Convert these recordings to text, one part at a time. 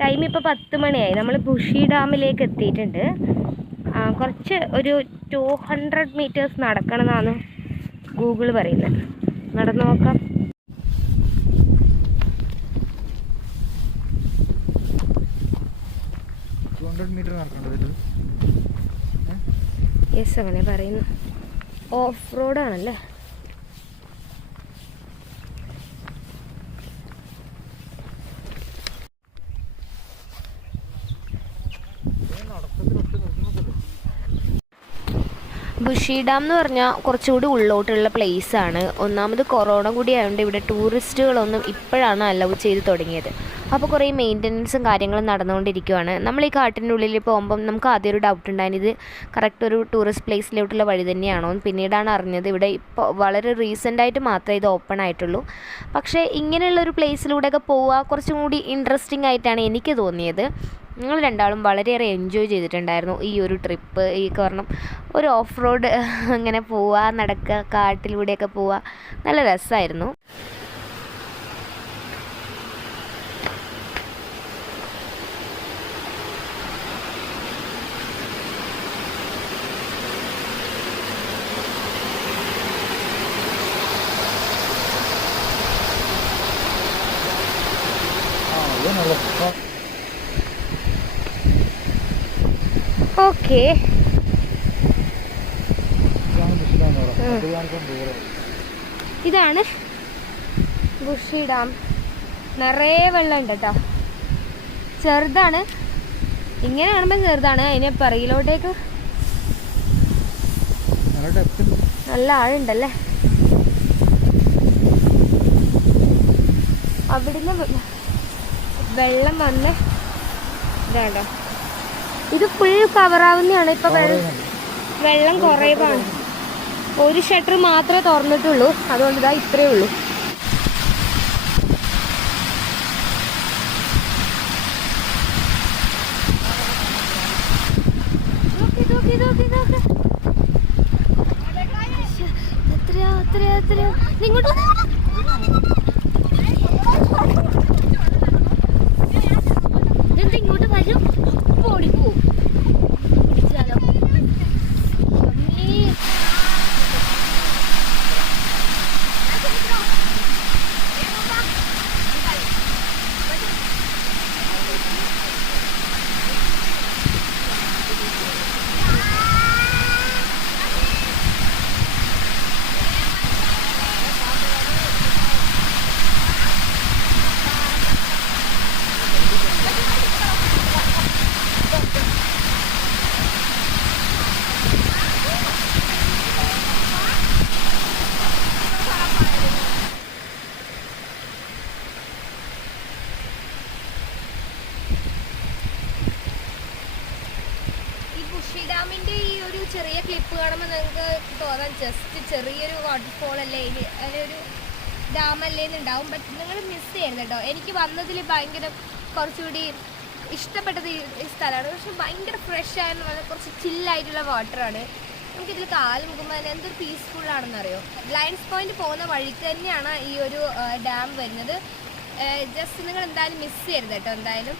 Time ഇപ്പോൾ 10 മണിയായി. നമ്മൾ ബുഷി ഡാമിലേക്ക് എത്തിയിട്ടുണ്ട്. കുറച്ച് ഒരു 200 മീറ്റേഴ്സ് നടക്കണമെന്നാണ് ഗൂഗിൾ പറയുന്നത്. നടന്നു നോക്കാം. യെസ്, അങ്ങനെ പറയുന്നു. ഓഫ് റോഡാണല്ലേ. ബുഷി ഡാം എന്ന് പറഞ്ഞാൽ കുറച്ചുകൂടി ഉള്ളോട്ടുള്ള പ്ലേസാണ്. ഒന്നാമത് കൊറോണ കൂടി ആയതുകൊണ്ട് ഇവിടെ ടൂറിസ്റ്റുകളൊന്നും ഇപ്പോഴാണ് അലൗ ചെയ്ത് തുടങ്ങിയത്. അപ്പോൾ കുറേ മെയിൻ്റനൻസും കാര്യങ്ങളും നടന്നുകൊണ്ടിരിക്കുകയാണ്. നമ്മൾ ഈ കാട്ടിൻ്റെ ഉള്ളിൽ പോകുമ്പം നമുക്ക് ആദ്യം ഒരു ഡൗട്ട് ഉണ്ടായിരുന്നു, ഇത് കറക്റ്റ് ഒരു ടൂറിസ്റ്റ് പ്ലേസിലോട്ടുള്ള വഴി തന്നെയാണോ എന്ന്. പിന്നീടാണ് അറിഞ്ഞത് ഇവിടെ ഇപ്പോൾ വളരെ റീസെൻ്റായിട്ട് മാത്രമേ ഇത് ഓപ്പൺ ആയിട്ടുള്ളൂ. പക്ഷേ ഇങ്ങനെയുള്ളൊരു പ്ലേസിലൂടെയൊക്കെ പോവുക കുറച്ചും കൂടി ഇൻട്രസ്റ്റിംഗ് ആയിട്ടാണ് എനിക്ക് തോന്നിയത്. ഞങ്ങൾ രണ്ടാളും വളരെയേറെ എൻജോയ് ചെയ്തിട്ടുണ്ടായിരുന്നു ഈ ഒരു ട്രിപ്പ്. കാരണം ഒരു ഓഫ് റോഡ് അങ്ങനെ പോവുക, നടക്കുക, കാട്ടിലൂടെയൊക്കെ പോവുക, നല്ല രസമായിരുന്നു. ഓക്കെ, ഇതാണ് ബുഷി ഡാം. നിറയെ വെള്ളം ഉണ്ട് കേട്ടോ. ചെറുതാണ്, ഇങ്ങനെ കാണുമ്പോൾ ചെറുതാണ്. അതിനെ പറയിലോട്ടേക്ക് നല്ല ആഴുണ്ടല്ലേ. അവിടുന്ന് വെള്ളം വന്ന് ഇതാണ്ടോ, ഇത് ഫുൾ കവറാവുന്നതാണ്. ഇപ്പൊ വെള്ളം കുറവാണ്. ഒരു ഷട്ടർ മാത്രമേ തുറന്നിട്ടുള്ളൂ, അതുകൊണ്ട് ഇതാ ഇത്രയേ ഉള്ളൂ. ഇങ്ങോട്ട് വരും, ഓടിപ്പോവും. ബുഷി ഡാമിൻ്റെ ഈ ഒരു ചെറിയ ക്ലിപ്പ് കാണുമ്പോൾ നിങ്ങൾക്ക് തോന്നാം ജസ്റ്റ് ചെറിയൊരു വാട്ടർഫോൾ അല്ലേ, അതിലൊരു ഡാമല്ലേ എന്നുണ്ടാവും. ബട്ട് നിങ്ങൾ മിസ് ചെയ്യരുത് കേട്ടോ. എനിക്ക് വന്നതിൽ ഭയങ്കര കുറച്ചുകൂടി ഇഷ്ടപ്പെട്ടത് ഈ സ്ഥലമാണ്. പക്ഷെ ഭയങ്കര ഫ്രഷ് ആയെന്ന് പറഞ്ഞാൽ കുറച്ച് ചില്ലായിട്ടുള്ള വാട്ടറാണ്. നമുക്കിതിൽ കാല് മുക്കുമ്പോൾ തന്നെ എന്തൊരു പീസ്ഫുള്ളാണെന്നറിയോ. ലയൺസ് പോയിന്റ് പോകുന്ന വഴിക്ക് തന്നെയാണ് ഈ ഒരു ഡാം വരുന്നത്. ജസ്റ്റ് നിങ്ങൾ എന്തായാലും മിസ് ചെയ്യരുത് കേട്ടോ. എന്തായാലും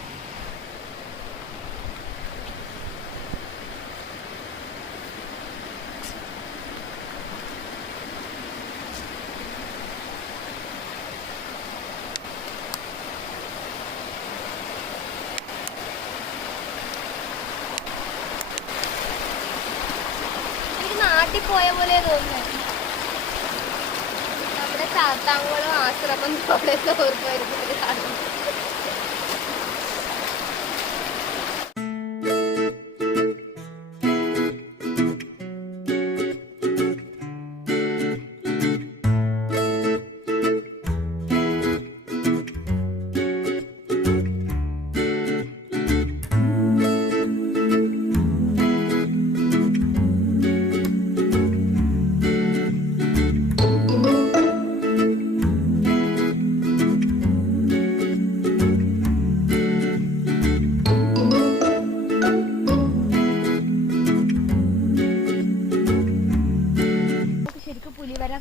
പോയ പോലെ തോന്നുന്നു. നമ്മുടെ ചാത്താങ്കുളം ആശ്രമം പോലെ ഓർമ്മ കാണുന്നു.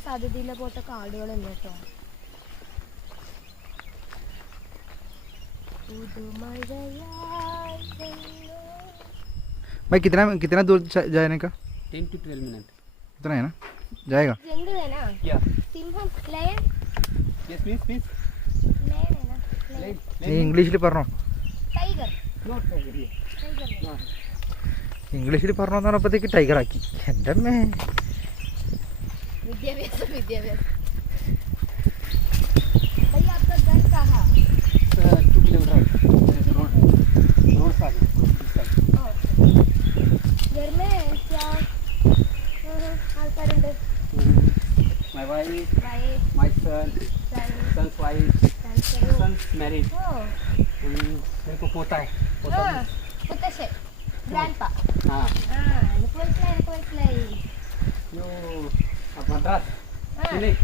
സാധ്യതയില്ല പോലത്തെ കാടുകളുണ്ട് കേട്ടോ. भाई कितना दूर जाने का? 10 to 12 मिनट. इतना है ना, जाएगा. जंगल है ना. Yeah. Singham, lion. Yes, please. Lion है ना. Lion. നീ ഇംഗ്ലീഷിൽ പറഞ്ഞോ. Tiger. No tiger here. Tiger. No. ഇംഗ്ലീഷിൽ പറഞ്ഞോന്ന് പറഞ്ഞപ്പോഴത്തേക്ക് ടൈഗർ ആക്കി. എൻ്റെ അമ്മേ. विद्याभ्यास. भाई आपका घर कहाँ? 2 kilometer. Road side. घर में क्या ആൾക്കാരുണ്ട്? My wife, Wife, my son, son, son's wife, son. son's married. Oh. मेरे को पोता है. മുത്തശ്ശൻ. grandpa. हाँ. എനിക്ക് മനസ്സിലായി. यो मद्रास. नहीं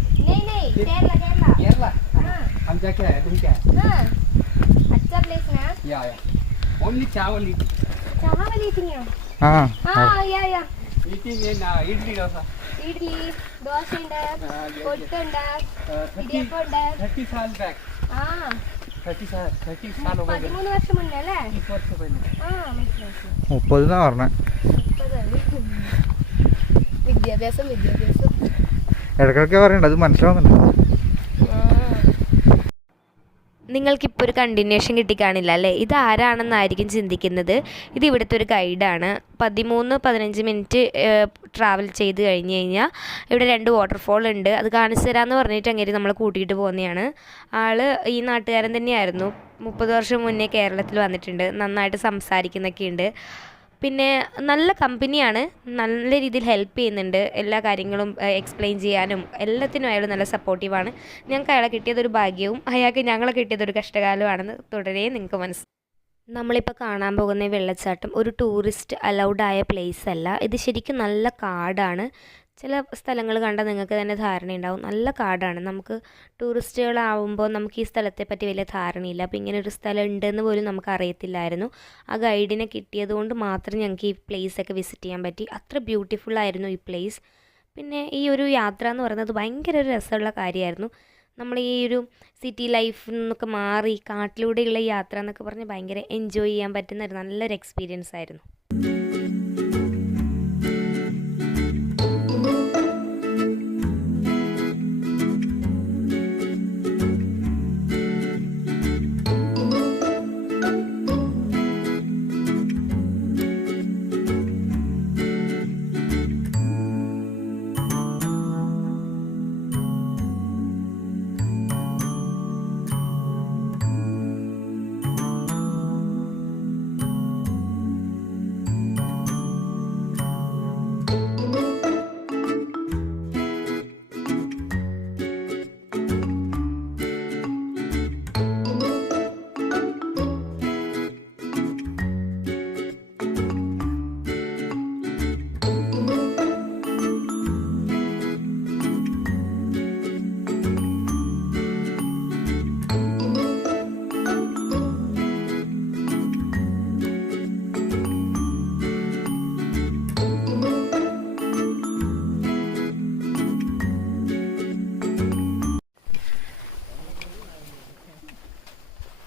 केरला. केरला. हाँ. हम जाके आए. तुम क्या है? अच्छा प्लेस ना. या. Only चावल चावल eating है. हाँ या eating in idli dosa. Idli dosa ഉണ്ട്, പൊട്ടുണ്ട്, ഇടിയപ്പം ഉണ്ട്. 30 साल बैक. 30 साल हो गए. 13 വർഷം മുന്നേ അല്ലേ? 30 वर्ष पहले. മനസ്സിലായി. 30 എന്നാ പറഞ്ഞേ. വിദ്യാഭ്യാസം. ഇടയ്ക്കിടയ്ക്ക് പറയണ്ട, അത് മനസ്സിലാവുന്നുണ്ട്. നിങ്ങൾക്കിപ്പോൾ ഒരു കണ്ടിന്യൂഷൻ കിട്ടിക്കാണില്ല അല്ലേ? ഇത് ആരാണെന്നായിരിക്കും ചിന്തിക്കുന്നത്. ഇത് ഇവിടുത്തെ ഒരു ഗൈഡാണ്. 13-15 മിനിറ്റ് ട്രാവൽ ചെയ്ത് കഴിഞ്ഞ് കഴിഞ്ഞാൽ ഇവിടെ 2 വാട്ടർഫോൾ ഉണ്ട്. അത് കാണിച്ചു തരാമെന്ന് പറഞ്ഞിട്ട് അങ്ങനെ നമ്മളെ കൂട്ടിയിട്ട് പോകുന്നതാണ്. ആൾ ഈ നാട്ടുകാരൻ തന്നെയായിരുന്നു. 30 വർഷം മുന്നേ കേരളത്തിൽ വന്നിട്ടുണ്ട്. നന്നായിട്ട് സംസാരിക്കുന്നൊക്കെ ഉണ്ട്. പിന്നെ നല്ല കമ്പനിയാണ്, നല്ല രീതിയിൽ ഹെൽപ്പ് ചെയ്യുന്നുണ്ട്. എല്ലാ കാര്യങ്ങളും എക്സ്പ്ലെയിൻ ചെയ്യാനും എല്ലാത്തിനും അയാൾ നല്ല സപ്പോർട്ടീവാണ്. ഞങ്ങൾക്ക് അയാളെ കിട്ടിയതൊരു ഭാഗ്യവും അയാൾക്ക് ഞങ്ങളെ കിട്ടിയതൊരു കഷ്ടകാലമാണെന്ന് തുടരെ നിങ്ങൾക്ക് മനസ്സിലാവും. നമ്മളിപ്പോൾ കാണാൻ പോകുന്ന വെള്ളച്ചാട്ടം ഒരു ടൂറിസ്റ്റ് അലൗഡായ പ്ലേസ് അല്ല. ഇത് ശരിക്കും നല്ല കാടാണ്. ചില സ്ഥലങ്ങൾ കണ്ടാൽ നിങ്ങൾക്ക് തന്നെ ധാരണയുണ്ടാവും. നല്ല കാടാണ്. നമുക്ക് ടൂറിസ്റ്റുകളാവുമ്പോൾ നമുക്ക് ഈ സ്ഥലത്തെ പറ്റി വലിയ ധാരണയില്ല. അപ്പോൾ ഇങ്ങനെ ഒരു സ്ഥലം ഉണ്ടെന്ന് പോലും നമുക്ക് അറിയത്തില്ലായിരുന്നു. ആ ഗൈഡിനെ കിട്ടിയത് കൊണ്ട് മാത്രം ഞങ്ങൾക്ക് ഈ പ്ലേസൊക്കെ വിസിറ്റ് ചെയ്യാൻ പറ്റി. അത്ര ബ്യൂട്ടിഫുള്ളായിരുന്നു ഈ പ്ലേസ്. പിന്നെ ഈ ഒരു യാത്ര എന്ന് പറയുന്നത് ഭയങ്കര ഒരു രസമുള്ള കാര്യമായിരുന്നു. നമ്മൾ ഈ ഒരു സിറ്റി ലൈഫിൽ നിന്നൊക്കെ മാറി കാട്ടിലൂടെയുള്ള യാത്ര എന്നൊക്കെ പറഞ്ഞ് ഭയങ്കര എൻജോയ് ചെയ്യാൻ പറ്റുന്ന ഒരു നല്ലൊരു എക്സ്പീരിയൻസ് ആയിരുന്നു.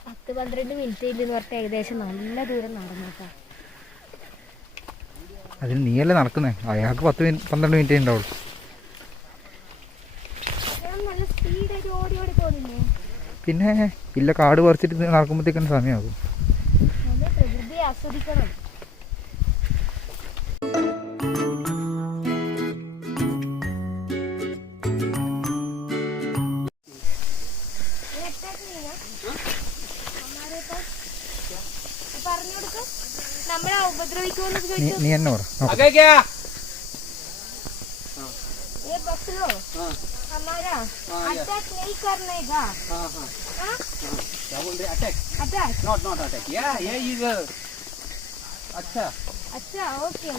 പത്ത് 12 മിനിറ്റ് ഇല്ലെന്ന് പറഞ്ഞാൽ ഏകദേശം നല്ല ദൂരം നടന്നേക്കാം. അതിന് നീയല്ലേ നടക്കുന്നേ, അയാൾക്ക് 10-12 മിനിറ്റേ ഉണ്ടാവുള്ളൂ. നല്ല സ്പീഡായിട്ട് ഓടി തോന്നില്ലേ? പിന്നെ ഇല്ല, കാട് പറിച്ചിട്ട് നടക്കുമ്പോഴത്തേക്കും സമയമാകും. നമ്മൾ പ്രകൃതിയെ ആസ്വദിക്കണം. നമ്മളെ ഉപദ്രവിക്കുമെന്ന് നീ എന്നെ പറ. ये बफलो हमारा अटैक नहीं करने का. क्या बोल रहे? Attack? Attack Not attack. Yeah, is अच्छा. ओके.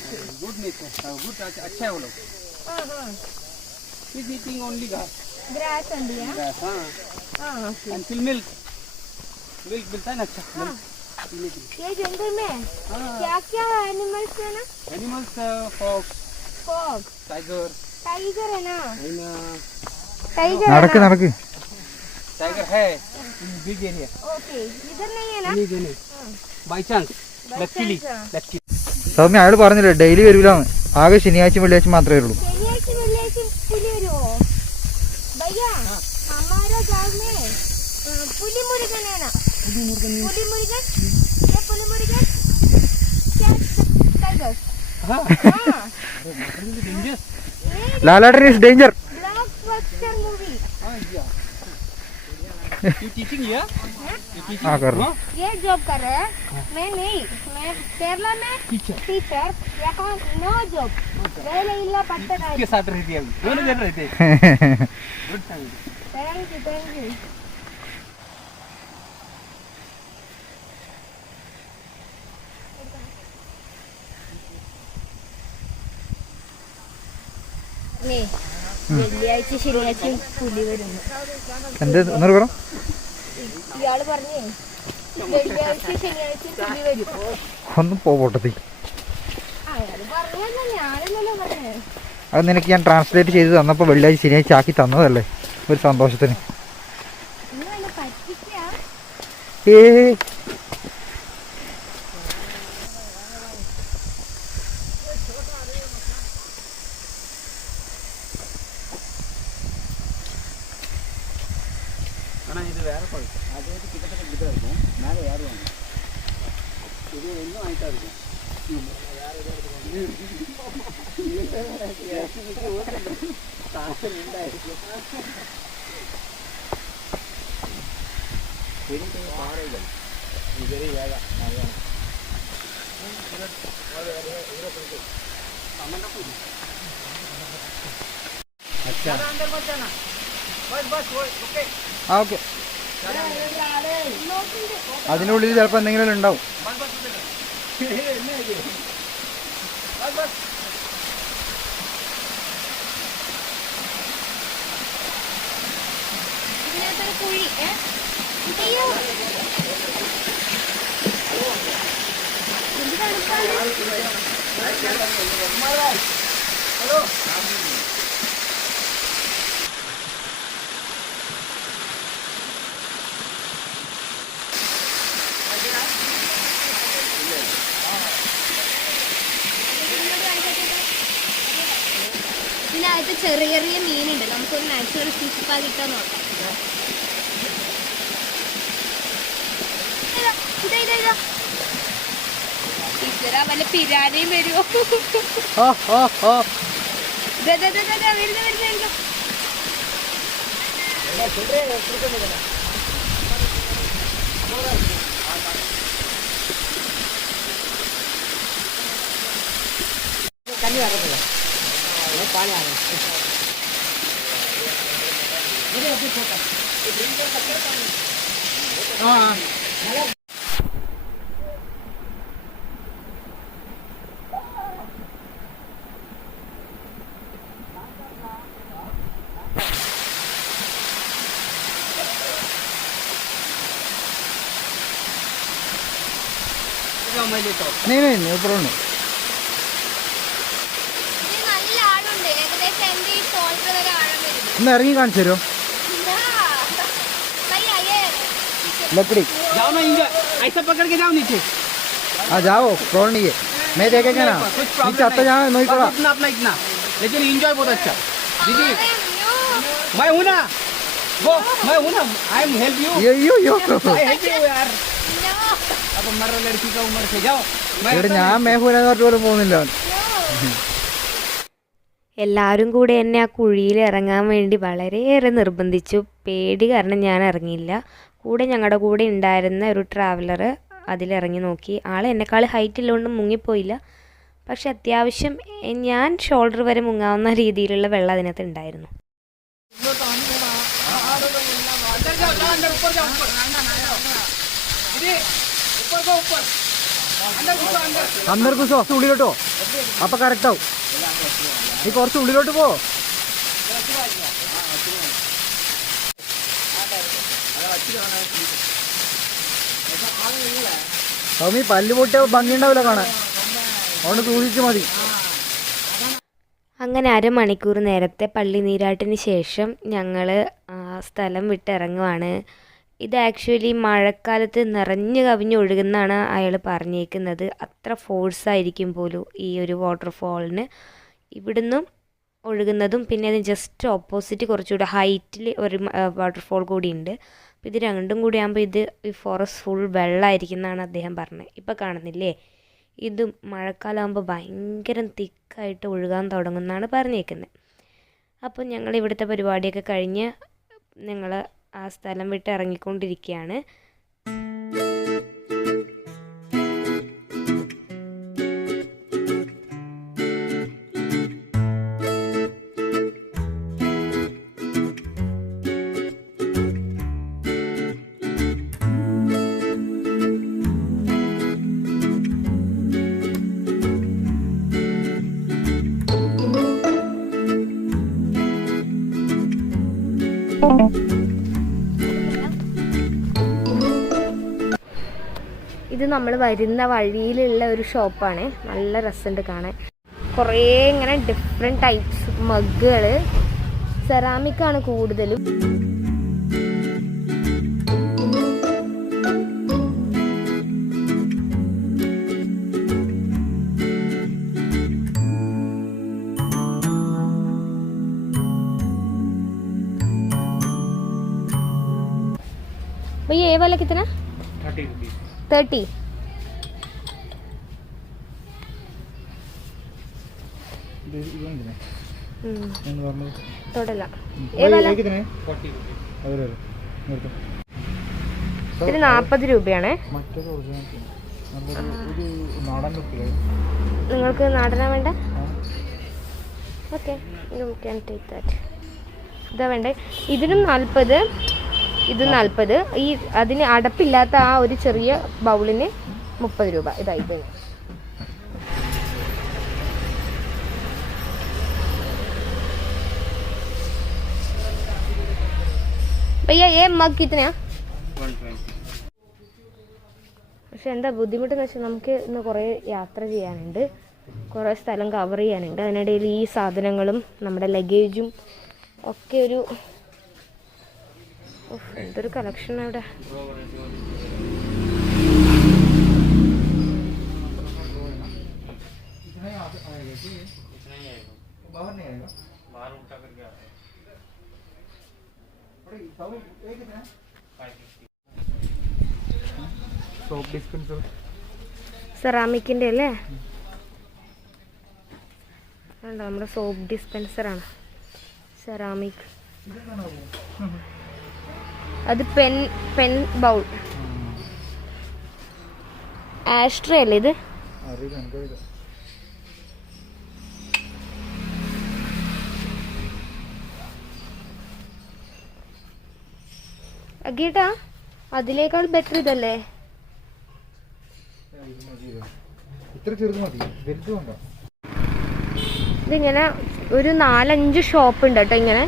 Good nature. Good. अच्छा है वो लोग. He's eating only grass. Grass India. Grass. Okay. And still milk मिलता है ना. अच्छा. ये जंगल में क्या क्या एनिमल्स है ना? Animals, fox, tiger. टाइगर है ना? നടക്ക് टाइगर है in big area. ओके. इधर नहीं है ना? By chance. Luckily. സൗമ്യ അയാൾ പറഞ്ഞില്ലേ ഡെയിലി വരൂലാന്ന്, ആകെ ശനിയാഴ്ച വെള്ളിയാഴ്ച മാത്രമേ വരുള്ളൂ. Lalettan is danger. You teaching here? You teaching? हाँ कर रहा ये जॉब कर रहे हैं. मैं नहीं, मैं केरला में टीचर. यहाँ नो जॉब. वेले इल्ला पट्टा का. किसके साथ रहती है अभी? दोनों जन रहते हैं. Good time. Thank you. വെള്ളിയാഴ്ച ശനിയാഴ്ച പുലി വരുന്നു. എന്ത് ഒന്നൂറ് പറ. ഇയാള് പറഞ്ഞേ വെള്ളിയാഴ്ച ശനിയാഴ്ച പുലി വരും. ഒന്നും പോട്ടെ. അയാള് പറഞ്ഞല്ലോ, ഞാനെന്നല്ലോ പറഞ്ഞേ. അത് നിനക്ക് ഞാൻ ട്രാൻസ്ലേറ്റ് ചെയ്ത് തന്നപ്പോൾ വെള്ളിയാഴ്ച ശനിയാഴ്ച ആക്കി തന്നതല്ലേ ഒരു സന്തോഷത്തിന്. ഏ ഇത് വേറെ കുഴപ്പം അതുകൊണ്ട് കിട്ടത്തക്ക കിട്ടായിരിക്കും മേലെ വേറെ വേണം ഇത് ഒന്നും ആയിട്ടായിരിക്കും अच्छा ആ ഓക്കെ. അതിനുള്ളിൽ ചിലപ്പോൾ എന്തെങ്കിലും ഉണ്ടാവും. ഇതിനകത്ത് ചെറിയ ചെറിയ മീനുണ്ട്. നമുക്കൊരു നാച്ചുറൽ ഫിഷ് പാ കിട്ടാൻ നോക്കാം. ടീച്ചറാ വല്ല പിരാനയും വരുമോ? വരുന്ന नहीं ऊपर നല്ല ആളുണ്ട്. ഏകദേശം എന്റെ ഈ ഷോൾഡർ വരെ ആഴം വരും. ഒന്ന് ഇറങ്ങി കാണിച്ചു തരുമോ? लकड़ी जाओ ना इंजॉय ऐसा पकड़ के जाओ नीचे हाँ जाओ प्रॉब्लम नहीं है मैं देखेंगे ना नीचे आता जाओ नहीं पड़ा इतना अपना इतना लेकिन इंजॉय बहुत अच्छा दीदी मैं हूँ ना वो मैं हूँ ना I am help you yo I help you यार अब हमारा लड़की का उम्र से जाओ ഇവിടെ ഞാൻ മേഹൂലെന്ന് പറഞ്ഞ പോലെ പോകുന്നില്ല. എല്ലാവരും കൂടെ എന്നെ ആ കുഴിയിൽ ഇറങ്ങാൻ വേണ്ടി വളരെയേറെ നിർബന്ധിച്ചു. പേടി കാരണം ഞാൻ ഇറങ്ങിയില്ല. ഞങ്ങളുടെ കൂടെ ഉണ്ടായിരുന്ന ഒരു ട്രാവലർ അതിലിറങ്ങി നോക്കി. ആൾ എന്നെക്കാൾ ഹൈറ്റ് ഉള്ളതുകൊണ്ട് മുങ്ങിപ്പോയില്ല. പക്ഷെ അത്യാവശ്യം ഞാൻ ഷോൾഡർ വരെ മുങ്ങാവുന്ന രീതിയിലുള്ള വെള്ളം അതിനകത്ത് ഉണ്ടായിരുന്നു. അന്നേരം കുറച്ച് ഉള്ളിലോട്ടോ അപ്പൊ കറക്റ്റ് ആവും. നീ കുറച്ച് ഉള്ളിലോട്ട് പോ. സൗമി പല്ല് പൊട്ടിയ ഭംഗി ഉണ്ടാവില്ല കാണാൻ, അതുകൊണ്ട് സൂക്ഷിച്ച് മതി. അങ്ങനെ അരമണിക്കൂർ നേരത്തെ പള്ളി നീരാട്ടിന് ശേഷം ഞങ്ങൾ സ്ഥലം വിട്ടിറങ്ങുവാണ്. ഇത് ആക്ച്വലി മഴക്കാലത്ത് നിറഞ്ഞു കവിഞ്ഞ് ഒഴുകുന്നതാണ് അയാൾ പറഞ്ഞേക്കുന്നത്. അത്ര ഫോഴ്സായിരിക്കും പോലും ഈ ഒരു വാട്ടർഫോളിന്. ഇവിടുന്നും ഒഴുകുന്നതും പിന്നെ അത് ജസ്റ്റ് ഓപ്പോസിറ്റ് കുറച്ചുകൂടെ ഹൈറ്റിൽ ഒരു വാട്ടർഫോൾ കൂടി ഉണ്ട്. അപ്പോൾ ഇത് രണ്ടും കൂടി ആകുമ്പോൾ ഇത് ഈ ഫോറസ്റ്റ് ഫുൾ വെള്ളമായിരിക്കും എന്നാണ് അദ്ദേഹം പറഞ്ഞത്. ഇപ്പോൾ കാണുന്നില്ലേ, ഇതും മഴക്കാലമാകുമ്പോൾ ഭയങ്കര തിക്കായിട്ട് ഒഴുകാൻ തുടങ്ങുമെന്നാണ് പറഞ്ഞേക്കുന്നത്. അപ്പോൾ ഞങ്ങൾ ഇവിടുത്തെ പരിപാടിയൊക്കെ കഴിഞ്ഞ് ഞങ്ങൾ ആ സ്ഥലം വിട്ട് ഇറങ്ങിക്കൊണ്ടിരിക്കുകയാണ്. ഇത് നമ്മൾ വരുന്ന വഴിയിലുള്ള ഒരു ഷോപ്പാണ്. നല്ല രസമുണ്ട് കാണാൻ. കുറേ ഇങ്ങനെ ഡിഫറെൻറ്റ് ടൈപ്സ് മഗ്ഗുകൾ, സെറാമിക്കാണ് കൂടുതലും. भैया ये वाला कितना? 30 रुपीज. 30. തൊടല്ല. ഇതിന് 40 രൂപയാണ്. നിങ്ങൾക്ക് നാടനാ വേണ്ട? ഓക്കെ, ഇതാ വേണ്ടേ? ഇതിനും 40, ഇത് 40. ഈ അതിന് അടപ്പില്ലാത്ത ആ ഒരു ചെറിയ ബൗളിന് 30 രൂപ. ഇതായി പോയി. भैया ये मग कितने? 120. പക്ഷെ എന്താ ബുദ്ധിമുട്ടെന്ന് വെച്ചാൽ നമുക്ക് ഇന്ന് കുറേ യാത്ര ചെയ്യാനുണ്ട്, കുറേ സ്ഥലം കവർ ചെയ്യാനുണ്ട്. അതിനിടയിൽ ഈ സാധനങ്ങളും നമ്മുടെ ലഗേജും ഒക്കെ ഒരു എന്തൊരു കളക്ഷൻ അവിടെ. സെറാമിക്കിൻ്റെ അല്ലേ? വേണ്ട, നമ്മുടെ സോപ്പ് ഡിസ്പെൻസറാണ് സെറാമിക്. അത് പെൻ ബൗൾ. ആഷ്ട്രേ അല്ലേ ഇത്? അഗേട്ടാ, അതിനേക്കാൾ ബെറ്റർ ഇതല്ലേ? ഇതിങ്ങനെ ഒരു 4-5 ഷോപ്പ് ഉണ്ട് കേട്ടോ. ഇങ്ങനെ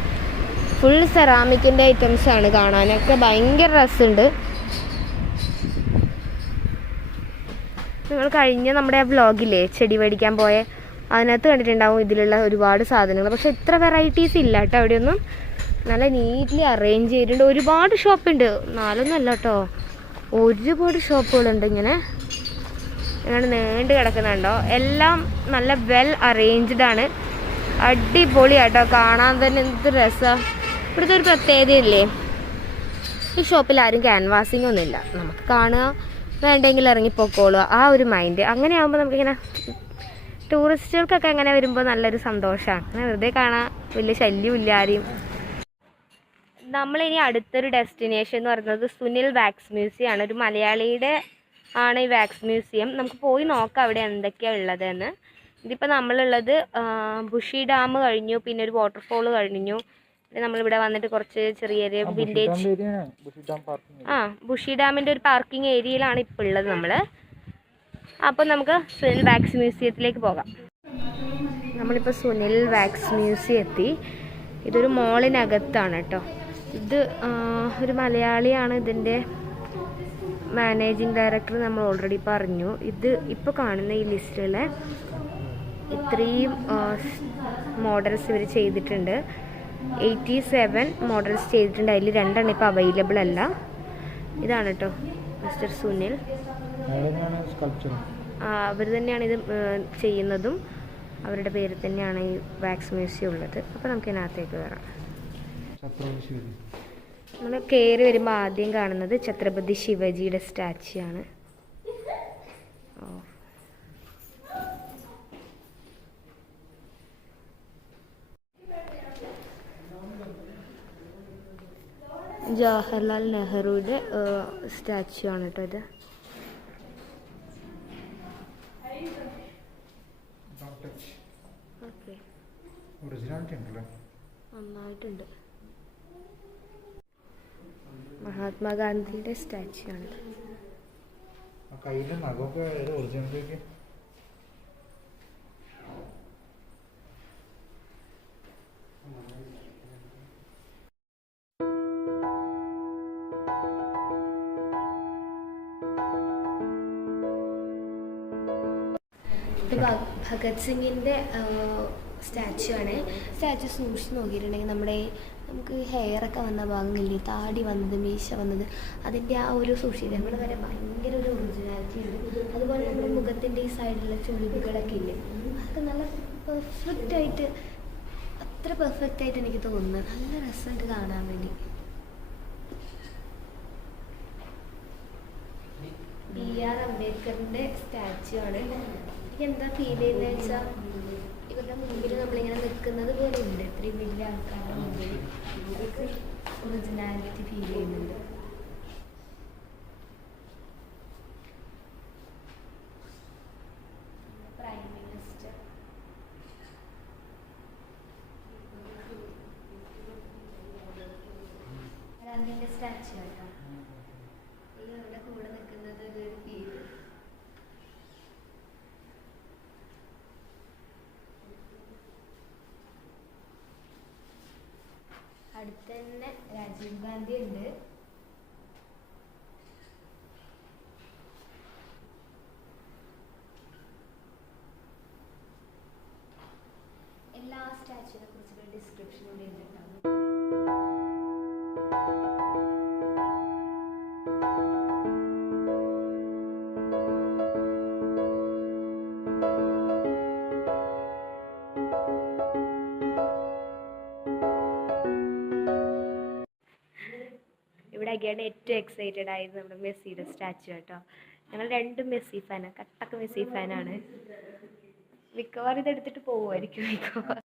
ഫുൾ സെറാമിക്കിൻ്റെ ഐറ്റംസ് ആണ്. കാണാനൊക്കെ ഭയങ്കര രസമുണ്ട്. നിങ്ങൾ കഴിഞ്ഞ നമ്മുടെ ആ വ്ളോഗില്ലേ ചെടി മേടിക്കാൻ പോയ, അതിനകത്ത് കണ്ടിട്ടുണ്ടാവും ഇതിലുള്ള ഒരുപാട് സാധനങ്ങൾ. പക്ഷെ ഇത്ര വെറൈറ്റീസ് ഇല്ല കേട്ടോ അവിടെയൊന്നും. നല്ല നീറ്റ്ലി അറേഞ്ച് ചെയ്തിട്ടുണ്ട്. ഒരുപാട് ഷോപ്പുണ്ട്, 4 അല്ല കേട്ടോ, ഒരുപാട് ഷോപ്പുകളുണ്ട്. ഇങ്ങനെ നീണ്ടു കിടക്കുന്നുണ്ടോ. എല്ലാം നല്ല വെൽ അറേഞ്ച്ഡ് ആണ്. അടിപൊളിയാട്ടോ, കാണാൻ തന്നെ എന്ത് രസമാണ്. ഇവിടുത്തെ ഒരു പ്രത്യേകതയില്ലേ, ഈ ഷോപ്പിൽ ആരും ക്യാൻവാസിങ് ഒന്നുമില്ല. നമുക്ക് കാണുക, വേണ്ടെങ്കിൽ ഇറങ്ങിപ്പോക്കോളുക, ആ ഒരു മൈൻഡ്. അങ്ങനെ ആകുമ്പോൾ നമുക്കിങ്ങനെ ടൂറിസ്റ്റുകൾക്കൊക്കെ അങ്ങനെ വരുമ്പോൾ നല്ലൊരു സന്തോഷമാണ്. അങ്ങനെ വെറുതെ കാണാൻ വലിയ ശല്യമില്ല ആരെയും. നമ്മളിനി അടുത്തൊരു ഡെസ്റ്റിനേഷൻ എന്ന് പറയുന്നത് സുനിൽ വാക്സ് മ്യൂസിയം ആണ്. ഒരു മലയാളിയുടെ ആണ് ഈ വാക്സ് മ്യൂസിയം. നമുക്ക് പോയി നോക്കാം അവിടെ എന്തൊക്കെയാണ് ഉള്ളതെന്ന്. ഇതിപ്പോൾ നമ്മളുള്ളത് ബുഷി ഡാം കഴിഞ്ഞു, പിന്നെ ഒരു വാട്ടർഫോൾ കഴിഞ്ഞു. പിന്നെ നമ്മളിവിടെ വന്നിട്ട് കുറച്ച് ചെറിയൊരു വില്ലേജ്, ബുഷി ഡാമിൻ്റെ ഒരു പാർക്കിംഗ് ഏരിയയിലാണ് ഇപ്പോൾ ഉള്ളത് നമ്മൾ. അപ്പോൾ നമുക്ക് സുനിൽ വാക്സ് മ്യൂസിയത്തിലേക്ക് പോകാം. നമ്മളിപ്പോൾ സുനിൽ വാക്സ് മ്യൂസിയം എത്തി. ഇതൊരു മോളിനകത്താണ് കേട്ടോ. ഇത് ഒരു മലയാളിയാണ് ഇതിൻ്റെ മാനേജിങ് ഡയറക്ടർ. നമ്മൾ ഓൾറെഡി പറഞ്ഞു. ഇത് ഇപ്പോൾ കാണുന്ന ഈ ലിസ്റ്റിൽ ഇത്രയും മോഡൽസ് ഇവർ ചെയ്തിട്ടുണ്ട്. 87 മോഡൽസ് ചെയ്തിട്ടുണ്ട്. അതിൽ 2 ഇപ്പോൾ അവൈലബിൾ അല്ല. ഇതാണ് കേട്ടോ മിസ്റ്റർ സുനിൽ. അവർ തന്നെയാണ് ഇത് ചെയ്യുന്നതും. അവരുടെ പേരിൽ തന്നെയാണ് ഈ വാക്സ് മ്യൂസിയം ഉള്ളത്. അപ്പോൾ നമുക്ക് ഇതിനകത്തേക്ക് കയറാം. നമ്മൾ കയറി വരുമ്പോൾ ആദ്യം കാണുന്നത് ഛത്രപതി ശിവജിയുടെ സ്റ്റാച്യു ആണ്. ജവഹർലാൽ നെഹ്റുവിൻ്റെ സ്റ്റാച്യു ആണ് കേട്ടോ ഇത്. നന്നായിട്ടുണ്ട്. മഹാത്മാഗാന്ധിയുടെ സ്റ്റാച്യു ആണ്. ഭഗത് സിംഗിൻ്റെ സ്റ്റാച്യു ആണ്. സ്റ്റാച്യു സൂക്ഷിച്ച് നോക്കിയിട്ടുണ്ടെങ്കിൽ നമുക്ക് ഹെയറൊക്കെ വന്ന ഭാഗങ്ങളില്ലേ, താടി വന്നത്, മീശ വന്നത്, അതിൻ്റെ ആ ഒരു സൂക്ഷിക്കുന്നത് വരെ ഭയങ്കര ഒരു ഒറിജിനാലിറ്റി ഉണ്ട്. അതുപോലെ നമ്മുടെ മുഖത്തിൻ്റെ ഈ സൈഡിലുള്ള ചുളിവുകളൊക്കെ ഇല്ലേ, അതൊക്കെ നല്ല പെർഫെക്റ്റായിട്ട്, അത്ര പെർഫെക്റ്റായിട്ട് എനിക്ക് തോന്നുന്നത്. നല്ല രസമുണ്ട് കാണാൻ വേണ്ടി. BR അംബേദ്കറിൻ്റെ സ്റ്റാച്യു ആണ്. എനിക്ക് എന്താ ഫീൽ ചെയ്യുന്നത് വെച്ചാൽ ഇവരുടെ മുമ്പിൽ നമ്മളിങ്ങനെ നിൽക്കുന്നത് പോലെ ഉണ്ട്. ഇത്രയും വലിയ ആൾക്കാരുടെ മുമ്പിൽ ഒറിജിനാലിറ്റി ഫീൽ ചെയ്യുന്നുണ്ട്. പ്രൈം മിനിസ്റ്റർ ഗാന്ധിൻ്റെ സ്റ്റാച്യു കേട്ടോ. ഇവരുടെ കൂടെ നിൽക്കുന്നത് ഒരു ഫീൽ. അടുത്ത് തന്നെ രാജീവ് ഗാന്ധി ഉണ്ട്. എല്ലാ സ്റ്റാച്യൂനെ കുറിച്ചുള്ള ഡിസ്ക്രിപ്ഷൻ കൂടി ഉണ്ടാവും. ഇവിടെ അഗൈൻ ഏറ്റവും എക്സൈറ്റഡ് ആയത് നമ്മുടെ മെസ്സിയുടെ സ്റ്റാച്യു കേട്ടോ. ഞങ്ങൾ രണ്ടും മെസ്സി ഫാനാണ്, കട്ടക്ക മെസ്സി ഫാനാണ്. മിക്കവാറും ഇതെടുത്തിട്ട് പോകുമായിരിക്കും മിക്കവാറും.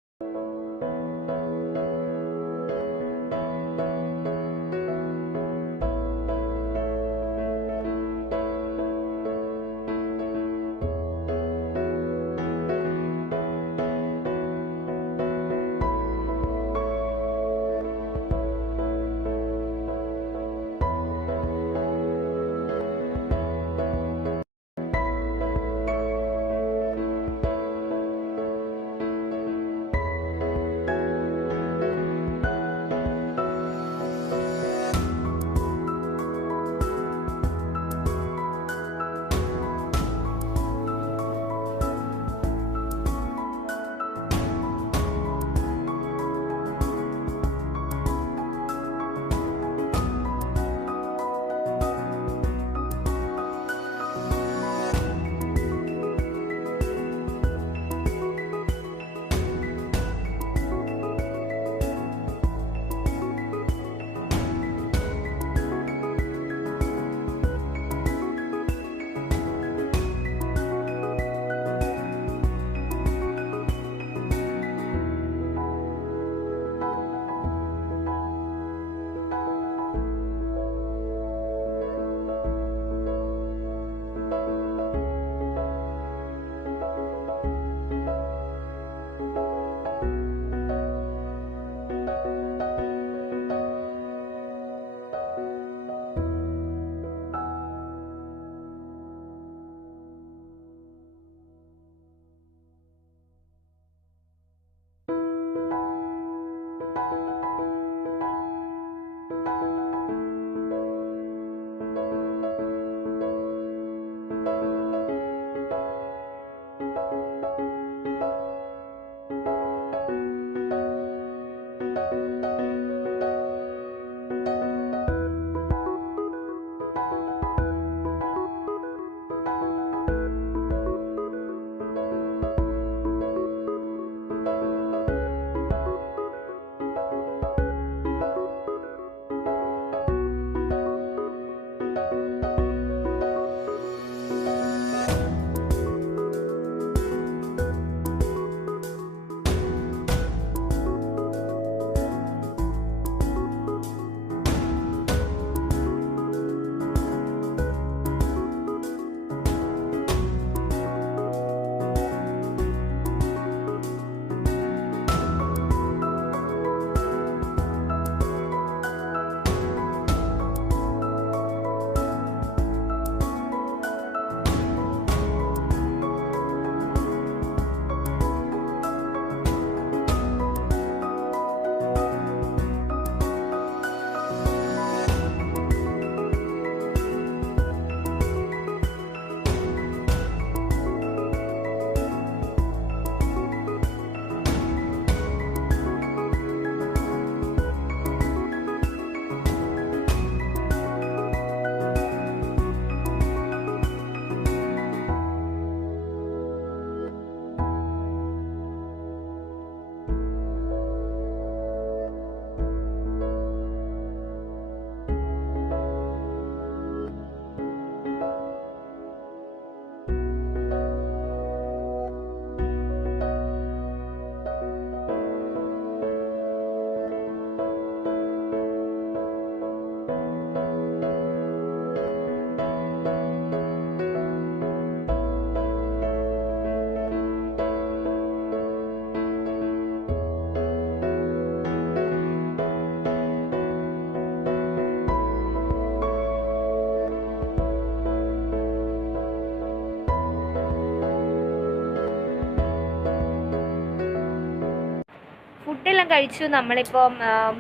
എല്ലാം കഴിച്ചു. നമ്മളിപ്പോൾ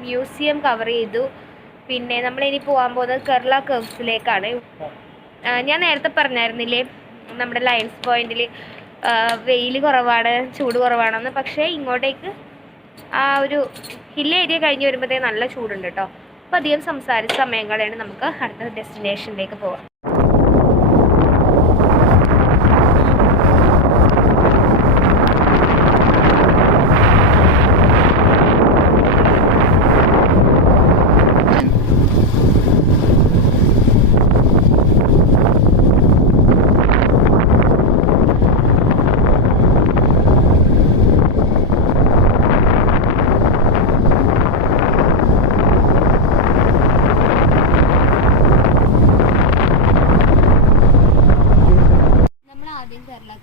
മ്യൂസിയം കവർ ചെയ്തു. പിന്നെ നമ്മളിനി പോകാൻ പോകുന്നത് കേരള കേവ്സിലേക്കാണ്. ഞാൻ നേരത്തെ പറഞ്ഞായിരുന്നില്ലേ നമ്മുടെ ലയൺസ് പോയിന്റിൽ വെയിൽ കുറവാണ്, ചൂട് കുറവാണെന്ന്. പക്ഷേ ഇങ്ങോട്ടേക്ക് ആ ഒരു ഹിൽ ഏരിയ കഴിഞ്ഞ് വരുമ്പോഴത്തേക്ക് നല്ല ചൂടുണ്ട് കേട്ടോ. അപ്പോൾ അധികം സംസാരിച്ച സമയം കളയാണ്, നമുക്ക് അടുത്ത ഡെസ്റ്റിനേഷനിലേക്ക് പോകാം.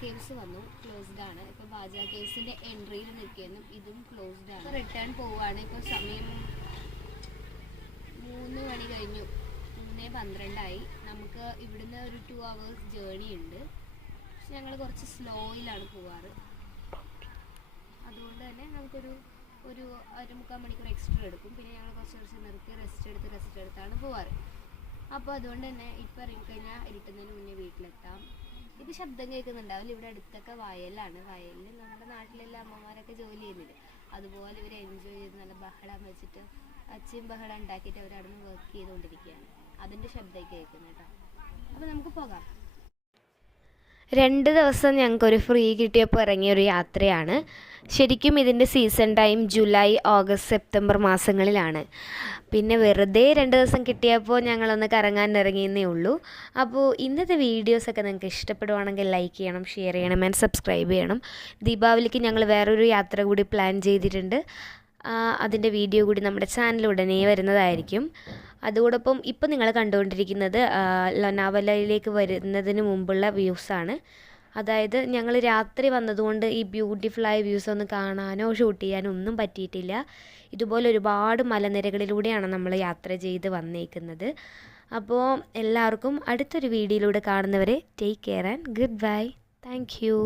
കേവ്സ് വന്നു, ക്ലോസ്ഡ് ആണ്. ഇപ്പോൾ ബാജ കേവ്സിൻ്റെ എൻട്രിയിൽ നിൽക്കുന്നു, ഇതും ക്ലോസ്ഡ് ആണ്. റിട്ടേൺ പോവുകയാണ്. ഇപ്പോൾ സമയം 3 മണി കഴിഞ്ഞു, 3:12 നമുക്ക് ഇവിടുന്ന് ഒരു 2 hours ജേർണി ഉണ്ട്. പക്ഷെ ഞങ്ങൾ കുറച്ച് സ്ലോയിലാണ് പോവാറ്. അതുകൊണ്ട് തന്നെ നമുക്കൊരു 1.25 മണിക്കൂർ എക്സ്ട്രാ എടുക്കും. പിന്നെ ഞങ്ങൾ കുറച്ച് നിർത്തി റെസ്റ്റ് എടുത്താണ് പോവാറ്. അപ്പോൾ അതുകൊണ്ട് തന്നെ ഇപ്പോൾ ഇറങ്ങിക്കഴിഞ്ഞാൽ ഇരുട്ടുന്നതിന് മുന്നേ വീട്ടിലെത്താം. ഇത് ശബ്ദം കേൾക്കുന്നുണ്ടാവില്ല, ഇവിടെ അടുത്തൊക്കെ വയലാണ്. വയലിൽ നമ്മുടെ നാട്ടിലെല്ലാം അമ്മമാരൊക്കെ ജോലി ചെയ്യുന്നില്ല, അതുപോലെ ഇവർ എൻജോയ് ചെയ്ത് നല്ല ബഹളം വെച്ചിട്ട് അച്ഛയും ബഹളം ഉണ്ടാക്കിയിട്ട് അവരവിടെ നിന്ന് വർക്ക് ചെയ്തുകൊണ്ടിരിക്കുകയാണ്. അതിൻ്റെ ശബ്ദം കേൾക്കുന്നു കേട്ടോ. അപ്പോൾ നമുക്ക് പോകാം. 2 ദിവസം ഞങ്ങൾക്കൊരു ഫ്രീ കിട്ടിയപ്പോൾ ഇറങ്ങിയൊരു യാത്രയാണ്. ശരിക്കും ഇതിൻ്റെ season time July, August, September മാസങ്ങളിലാണ്. പിന്നെ വെറുതെ 2 ദിവസം കിട്ടിയപ്പോൾ ഞങ്ങളൊന്ന് കറങ്ങാൻ ഇറങ്ങിയെന്നേ ഉള്ളൂ. അപ്പോൾ ഇന്നത്തെ വീഡിയോസൊക്കെ നിങ്ങൾക്ക് ഇഷ്ടപ്പെടുവാണെങ്കിൽ ലൈക്ക് ചെയ്യണം, ഷെയർ ചെയ്യണം ആൻഡ് സബ്സ്ക്രൈബ് ചെയ്യണം. ദീപാവലിക്ക് ഞങ്ങൾ വേറൊരു യാത്ര കൂടി പ്ലാൻ ചെയ്തിട്ടുണ്ട്. അതിൻ്റെ വീഡിയോ കൂടി നമ്മുടെ ചാനൽ ഉടനെ വരുന്നതായിരിക്കും. അതോടൊപ്പം ഇപ്പം നിങ്ങൾ കണ്ടുകൊണ്ടിരിക്കുന്നത് ലോനാവലയിലേക്ക് വരുന്നതിന് മുമ്പുള്ള വ്യൂസാണ്. അതായത് ഞങ്ങൾ രാത്രി വന്നതുകൊണ്ട് ഈ ബ്യൂട്ടിഫുള്ളായ വ്യൂസ് ഒന്നും കാണാനോ ഷൂട്ട് ചെയ്യാനോ ഒന്നും പറ്റിയിട്ടില്ല. ഇതുപോലെ ഒരുപാട് മലനിരകളിലൂടെയാണ് നമ്മൾ യാത്ര ചെയ്ത് വന്നേക്കുന്നത്. അപ്പോൾ എല്ലാവർക്കും അടുത്തൊരു വീഡിയോയിലൂടെ കാണുന്നവരെ take care and good bye. Thank you.